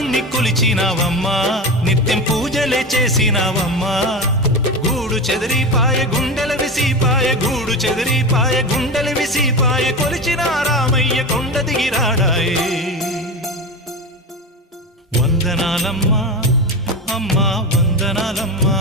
రాముణ్ణి కొలిచినావమ్మా నిత్యం పూజలే చేసినావమ్మా గూడు చెదిరిపాయ గుండెల విసిపాయ గూడు చెదిరిపాయ గుండెల విసిపాయ కొలిచిన రామయ్య కొండ దిగిరాడాయే వందనాలమ్మా అమ్మా వందనాలమ్మా